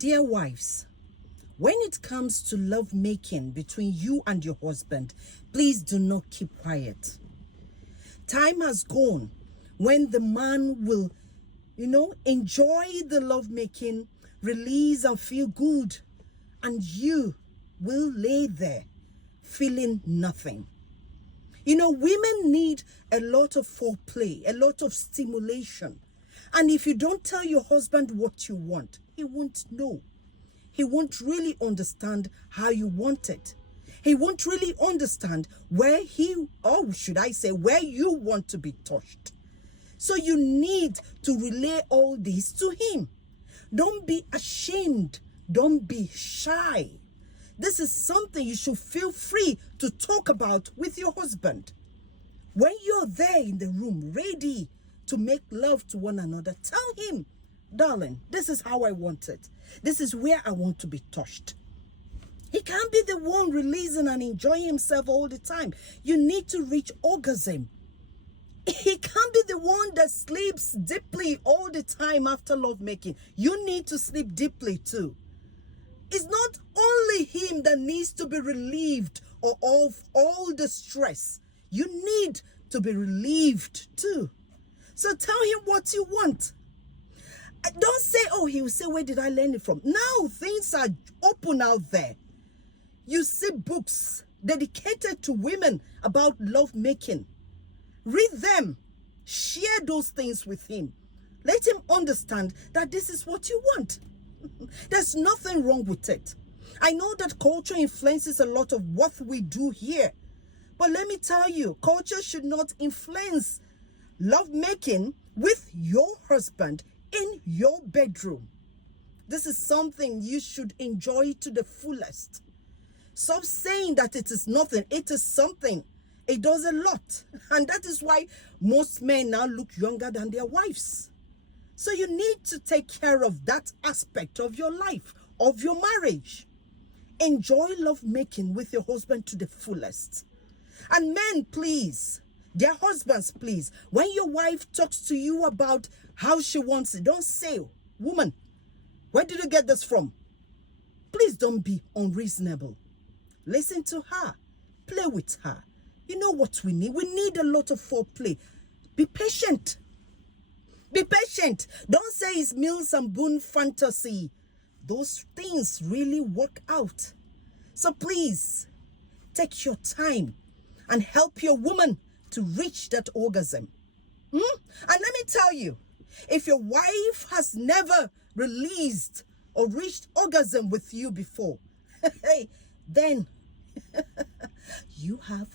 Dear wives, when it comes to love making between you and your husband, please do not keep quiet. Time has gone when the man will, enjoy the love making, release and feel good, and you will lay there feeling nothing. Women need a lot of foreplay, a lot of stimulation. And if you don't tell your husband what you want, he won't know. He won't really understand how you want it. He won't really understand where where you want to be touched. So you need to relay all this to him. Don't be ashamed. Don't be shy. This is something you should feel free to talk about with your husband. When you're there in the room, ready to make love to one another, tell him, darling, this is how I want it. This is where I want to be touched. He can't be the one releasing and enjoying himself all the time. You need to reach orgasm. He can't be the one that sleeps deeply all the time after lovemaking. You need to sleep deeply too. It's not only him that needs to be relieved of all the stress. You need to be relieved too. So tell him what you want. Don't say, he will say, where did I learn it from? Now things are open out there. You see books dedicated to women about love making. Read them. Share those things with him. Let him understand that this is what you want. There's nothing wrong with it. I know that culture influences a lot of what we do here. But let me tell you, culture should not influence love making with your husband in your bedroom. This is something you should enjoy to the fullest. Stop saying that it is nothing. It is something. It does a lot. And that is why most men now look younger than their wives. So you need to take care of that aspect of your life, of your marriage. Enjoy love making with your husband to the fullest. And men, please, their husbands, please, when your wife talks to you about how she wants it, don't say, woman, where did you get this from? Please don't be unreasonable. Listen to her. Play with her. You know what we need? We need a lot of foreplay. Be patient. Be patient. Don't say it's Mills and Boone fantasy. Those things really work out. So please, take your time and help your woman to reach that orgasm. And let me tell you, if your wife has never released or reached orgasm with you before, then you have